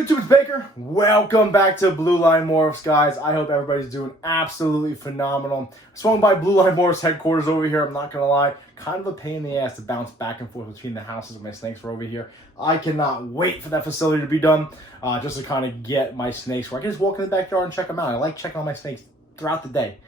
YouTube? It's Baker. Welcome back to Blue Line Morphs, guys. I hope everybody's doing absolutely phenomenal. I swung by Blue Line Morphs headquarters over here. I'm not going to lie. Kind of a pain in the ass to bounce back and forth between the houses. My snakes are over here. I cannot wait for that facility to be done, just to kind of get my snakes where I can just walk in the backyard and check them out. I like checking on my snakes throughout the day.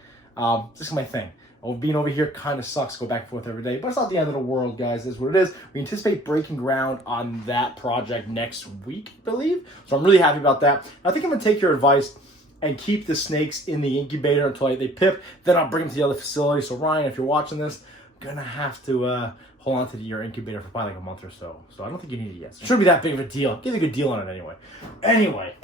This is my thing. Being over here kind of sucks, go back and forth every day, but it's not the end of the world, guys. This is what it is. We anticipate breaking ground on that project next week, I believe. So I'm really happy about that. I think I'm going to take your advice and keep the snakes in the incubator until they pip. Then I'll bring them to the other facility. So Ryan, if you're watching this, I'm going to have to hold on to your incubator for probably like a month or so. So I don't think you need it yet. So it shouldn't be that big of a deal. Give you a good deal on it anyway.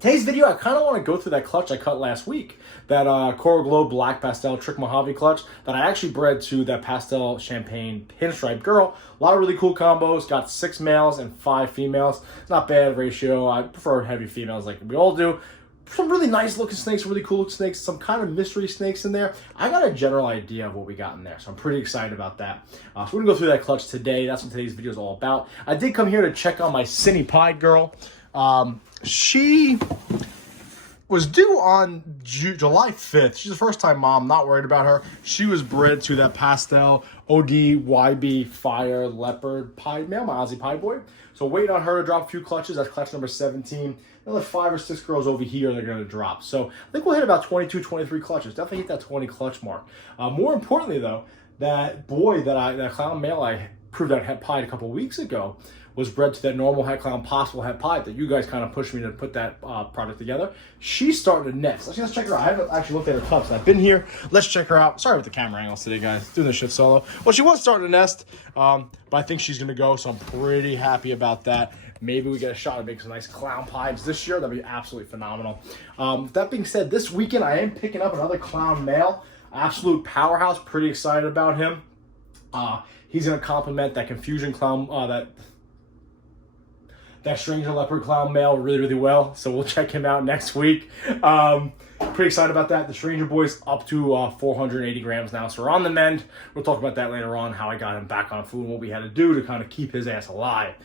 Today's video, I kind of want to go through that clutch I cut last week. That Coral Glow Black Pastel Trick Mojave clutch that I actually bred to that Pastel Champagne Pinstripe girl. A lot of really cool combos. Got 6 males and 5 females. It's not bad ratio. I prefer heavy females like we all do. Some really nice looking snakes, really cool looking snakes. Some kind of mystery snakes in there. I got a general idea of what we got in there, so I'm pretty excited about that. So we're going to go through that clutch today. That's what today's video is all about. I did come here to check on my Cinny Pied girl. She was due on July 5th. She's a first-time mom. Not worried about her. She was bred to that Pastel OD Fire Leopard Pied male, my Aussie Pied boy. So waiting on her to drop a few clutches. That's clutch number 17. Another 5 or 6 girls over here they're going to drop. So I think we'll hit about 22, 23 clutches. Definitely hit that 20 clutch mark. More importantly, though, that boy, that clown male I proved out het pied a couple weeks ago was bred to that normal het clown possible het pied that you guys kind of pushed me to put that product together. She's starting to nest. Let's check her out. I haven't actually looked at her pups. I've been here. Let's check her out. Sorry with the camera angles today, guys. Doing this shit solo. Well, she was starting to nest, but I think she's going to go, so I'm pretty happy about that. Maybe we get a shot at making some nice clown pies this year. That'd be absolutely phenomenal. That being said, this weekend I am picking up another clown male. Absolute powerhouse. Pretty excited about him. He's going to complement that confusion clown, that stranger leopard clown male really well. So we'll check him out next week. Pretty excited about that. The stranger boy's up to 480 grams now, so we're on the mend. We'll talk about that later on, how I got him back on food and what we had to do to kind of keep his ass alive.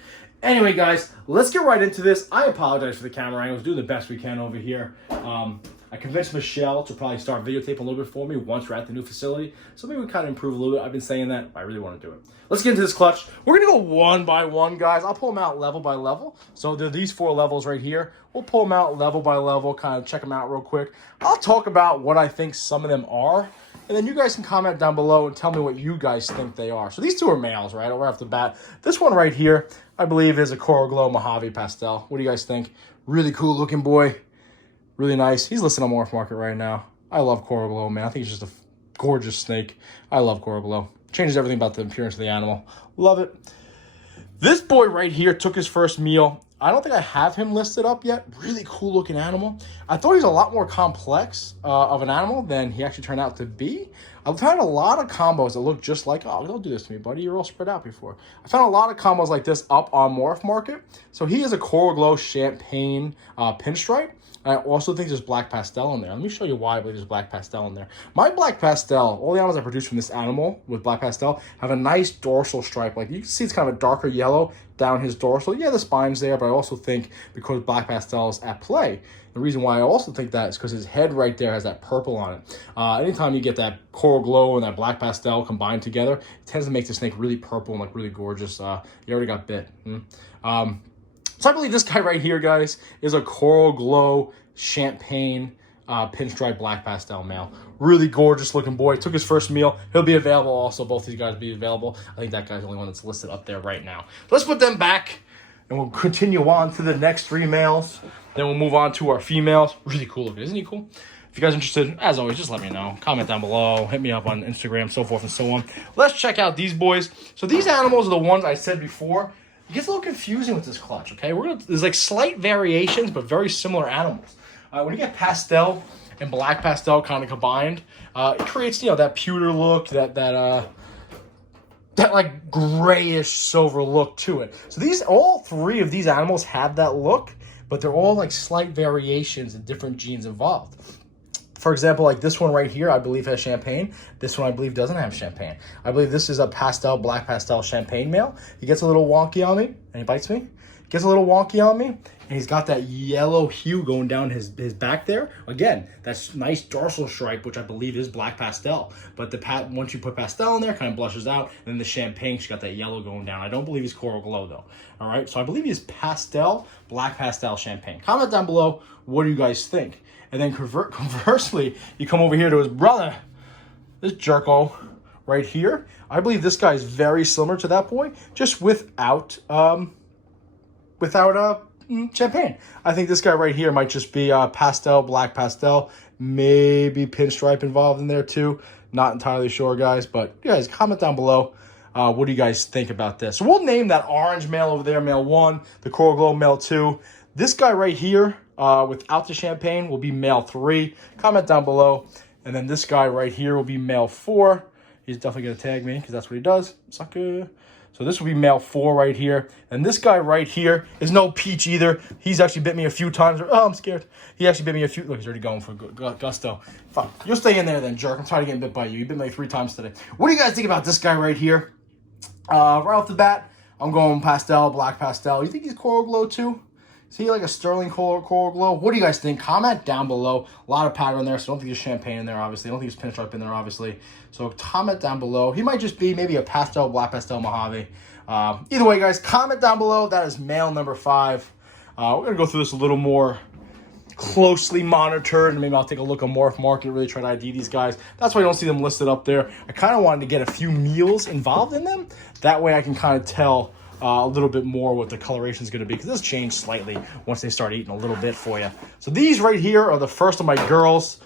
Anyway, guys, let's get right into this. I apologize for the camera angles. Doing the best we can over here. I convinced Michelle to probably start videotaping a little bit for me once we're at the new facility. So maybe we kind of improve a little bit. I've been saying that, but I really want to do it. Let's get into this clutch. We're going to go one by one, guys. I'll pull them out level by level. So there are these 4 levels right here. We'll pull them out level by level, kind of check them out real quick. I'll talk about what I think some of them are. And then you guys can comment down below and tell me what you guys think they are. So these 2 are males, right? Right off the bat. This one right here, I believe, is a Coral Glow Mojave Pastel. What do you guys think? Really cool looking boy. Really nice. He's listed on Morph Market right now. I love Coral Glow, man. I think he's just a gorgeous snake. I love Coral Glow. Changes everything about the appearance of the animal. Love it. This boy right here took his first meal. I don't think I have him listed up yet. Really cool looking animal. I thought he was a lot more complex of an animal than he actually turned out to be. I've found a lot of combos that look just like, oh, don't do this to me, buddy. You're all spread out before. I found a lot of combos like this up on Morph Market. So he is a Coral Glow Champagne Pinstripe. I also think there's black pastel in there. Let me show you why I believe there's black pastel in there. My black pastel, all the animals I produce from this animal with black pastel have a nice dorsal stripe. Like you can see it's kind of a darker yellow down his dorsal. Yeah, the spine's there, but I also think because black pastel is at play, the reason why I also think that is because his head right there has that purple on it. Anytime you get that Coral Glow and that black pastel combined together, it tends to make the snake really purple and like really gorgeous. You already got bit. So I believe this guy right here, guys, is a Coral Glow Champagne Pinstripe Black Pastel male. Really gorgeous looking boy. Took his first meal. He'll be available also. Both these guys will be available. I think that guy's the only one that's listed up there right now. So let's put them back, and we'll continue on to the next 3 males. Then we'll move on to our females. Really cool looking. Isn't he cool? If you guys are interested, as always, just let me know. Comment down below. Hit me up on Instagram, so forth and so on. Let's check out these boys. So these animals are the ones I said before. It gets a little confusing with this clutch, okay? There's like slight variations, but very similar animals. When you get pastel and black pastel kind of combined, it creates, you know, that pewter look, that like grayish silver look to it. So all 3 of these animals have that look, but they're all like slight variations and different genes involved. For example, like this one right here, I believe has champagne. This one I believe doesn't have champagne. I believe this is a black pastel champagne male. He gets a little wonky on me and he bites me. gets a little wonky on me. And he's got that yellow hue going down his back there. Again, that's nice dorsal stripe, which I believe is black pastel. But once you put pastel in there, kind of blushes out. And then the champagne, she's got that yellow going down. I don't believe he's coral glow though. All right, so I believe he's pastel, black pastel champagne. Comment down below, what do you guys think? And then conversely, you come over here to his brother, this jerko right here. I believe this guy is very similar to that boy, just without champagne. I think this guy right here might just be pastel, black pastel, maybe pinstripe involved in there too. Not entirely sure, guys, but you guys comment down below. What do you guys think about this? So we'll name that orange male over there male 1, the coral glow male 2. This guy right here without the champagne will be male 3. Comment down below. And then this guy right here will be male 4. He's definitely going to tag me because that's what he does. Sucker. So this will be male 4 right here. And this guy right here is no peach either. He's actually bit me a few times. Oh, I'm scared. He actually bit me a few. Look, he's already going for gusto. Fine. You'll stay in there then, jerk. I'm tired of getting bit by you. You bit me like 3 times today. What do you guys think about this guy right here? Right off the bat, I'm going pastel, black pastel. You think he's coral glow too? Is he like a sterling coral glow? What do you guys think? Comment down below. A lot of pattern there, so I don't think there's champagne in there, obviously. I don't think there's pinstripe in there, obviously. So comment down below. He might just be maybe a pastel, black pastel Mojave. Either way, guys, comment down below. That is male number 5. We're going to go through this a little more closely monitored, and maybe I'll take a look at Morph Market, really try to ID these guys. That's why you don't see them listed up there. I kind of wanted to get a few meals involved in them. That way I can kind of tell a little bit more what the coloration is going to be, because this changed slightly once they start eating a little bit for you. So these right here are the first of my girls.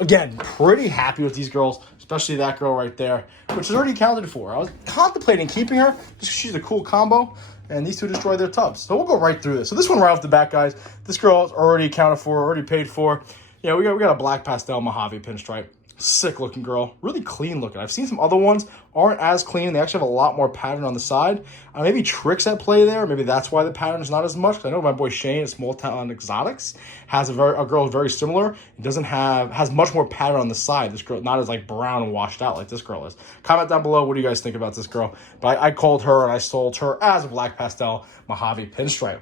Again, pretty happy with these girls, especially that girl right there, which is already accounted for. I was contemplating keeping her just because she's a cool combo, and these two destroy their tubs. So we'll go right through this. So this one right off the bat, guys, this girl is already accounted for, already paid for. Yeah, we got a black pastel Mojave pinstripe. Sick looking girl, really clean looking. I've seen some other ones aren't as clean. They actually have a lot more pattern on the side. Maybe tricks at play there. Maybe that's why the pattern is not as much. I know my boy Shane at Small Town Exotics has a girl very similar. It has much more pattern on the side. This girl not as like brown and washed out like this girl is. Comment down below, what do you guys think about this girl? But I called her and I sold her as a black pastel Mojave pinstripe.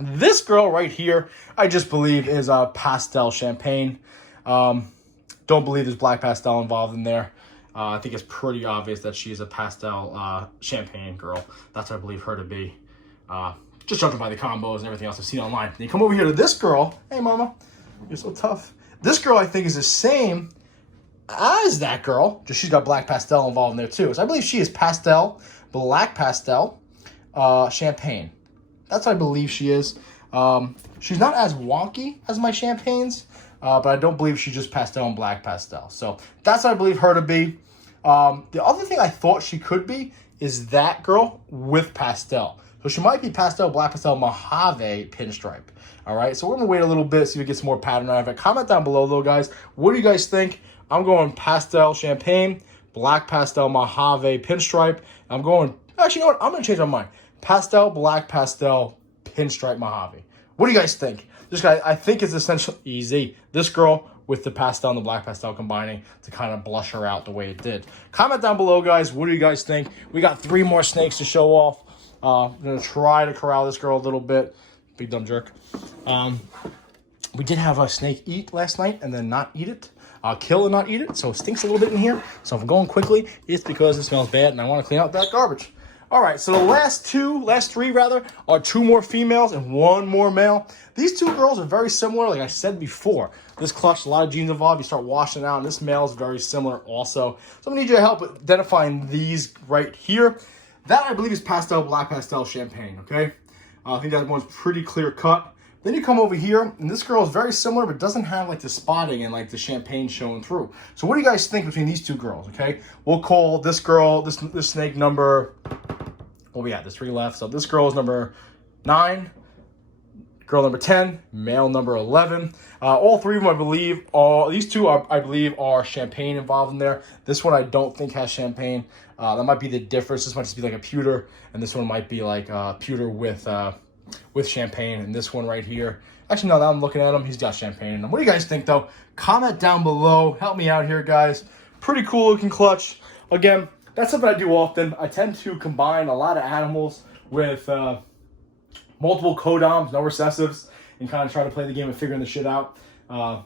This girl right here, I just believe is a pastel champagne. Don't believe there's black pastel involved in there. I think it's pretty obvious that she's a pastel champagne girl. That's what I believe her to be. Just judging by the combos and everything else I've seen online. Then you come over here to this girl. Hey, mama. You're so tough. This girl, I think, is the same as that girl. Just she's got black pastel involved in there, too. So I believe she is pastel, black pastel, champagne. That's what I believe she is. She's not as wonky as my champagnes. But I don't believe she's just pastel and black pastel. So that's what I believe her to be. The other thing I thought she could be is that girl with pastel. So she might be pastel, black pastel, Mojave pinstripe. All right, so we're going to wait a little bit, see if we get some more pattern out of it. Comment down below, though, guys. What do you guys think? I'm going pastel champagne, black pastel, Mojave pinstripe. I'm going, actually, you know what? I'm going to change my mind. Pastel, black pastel, pinstripe Mojave. What do you guys think? This guy, I think, is essentially easy. This girl with the pastel and the black pastel combining to kind of blush her out the way it did. Comment down below, guys. What do you guys think? We got 3 more snakes to show off. I'm going to try to corral this girl a little bit. Big dumb jerk. We did have a snake eat last night and then not eat it. Kill and not eat it. So it stinks a little bit in here. So if I'm going quickly, it's because it smells bad and I want to clean out that garbage. All right, so the last 3 rather, are 2 more females and 1 more male. These 2 girls are very similar, like I said before. This clutch, a lot of genes involved. You start washing it out, and this male is very similar also. So I'm going to need your help with identifying these right here. That, I believe, is pastel, black pastel, champagne, okay? I think that one's pretty clear cut. Then you come over here, and this girl is very similar, but doesn't have like the spotting and like the champagne showing through. So what do you guys think between these 2 girls, okay? We'll call this girl, this snake number... Well, we got there's 3 left. So this girl is number 9, girl number 10, male number 11. All 3 of them, I believe, these 2 I believe are champagne involved in there. This one I don't think has champagne. That might be the difference. This might just be like a pewter, and this one might be like pewter with champagne. And this one right here, actually, no, now I'm looking at him, he's got champagne in him. What do you guys think, though? Comment down below. Help me out here, guys. Pretty cool looking clutch. Again, that's something I do often. I tend to combine a lot of animals with multiple codoms, no recessives, and kind of try to play the game of figuring the shit out. It's a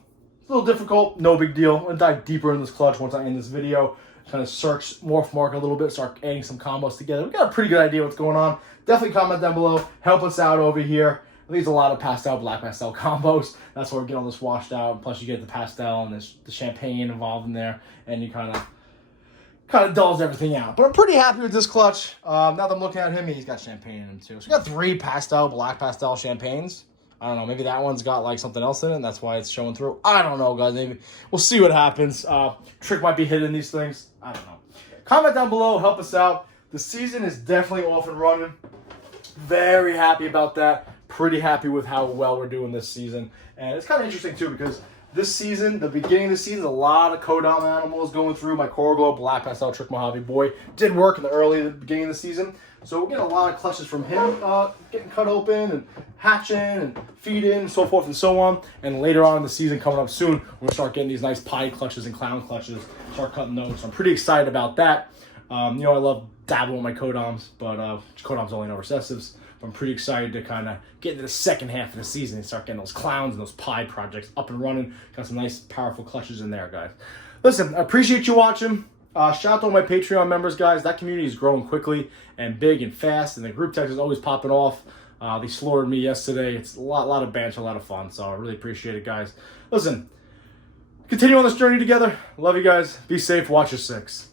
little difficult, no big deal. I'm going to dive deeper in this clutch once I end this video. Kind of search morph mark a little bit, start adding some combos together. We got a pretty good idea what's going on. Definitely comment down below. Help us out over here. I think there's a lot of pastel, black pastel combos. That's where we get all this washed out. Plus you get the pastel and the champagne involved in there. And you kind of dulls everything out. But I'm pretty happy with this clutch. Now that I'm looking at him, he's got champagne in him too. So we got 3 pastel, black pastel champagnes. I don't know, maybe that one's got like something else in it and that's why it's showing through. I don't know, guys. Maybe we'll see what happens. Trick might be hidden in these things. I don't know. Comment down below, help us out. The season is definitely off and running. Very happy about that. Pretty happy with how well we're doing this season. And it's kind of interesting too because this season, the beginning of the season, a lot of Kodama animals going through. My Coral Glow Black Pastel Trick Mojave Boy did work in the beginning of the season. So we're getting a lot of clutches from him getting cut open and hatching and feeding and so forth and so on. And later on in the season coming up soon, we'll start getting these nice pie clutches and clown clutches. Start cutting those. So I'm pretty excited about that. I love dabbling with my Kodoms, but Kodoms only no recessives. I'm pretty excited to kind of get into the second half of the season and start getting those clowns and those pie projects up and running. Got some nice, powerful clutches in there, guys. Listen, I appreciate you watching. Shout out to all my Patreon members, guys. That community is growing quickly and big and fast, and the group text is always popping off. They slaughtered me yesterday. It's a lot of banter, a lot of fun, so I really appreciate it, guys. Listen, continue on this journey together. Love you guys. Be safe. Watch your 6.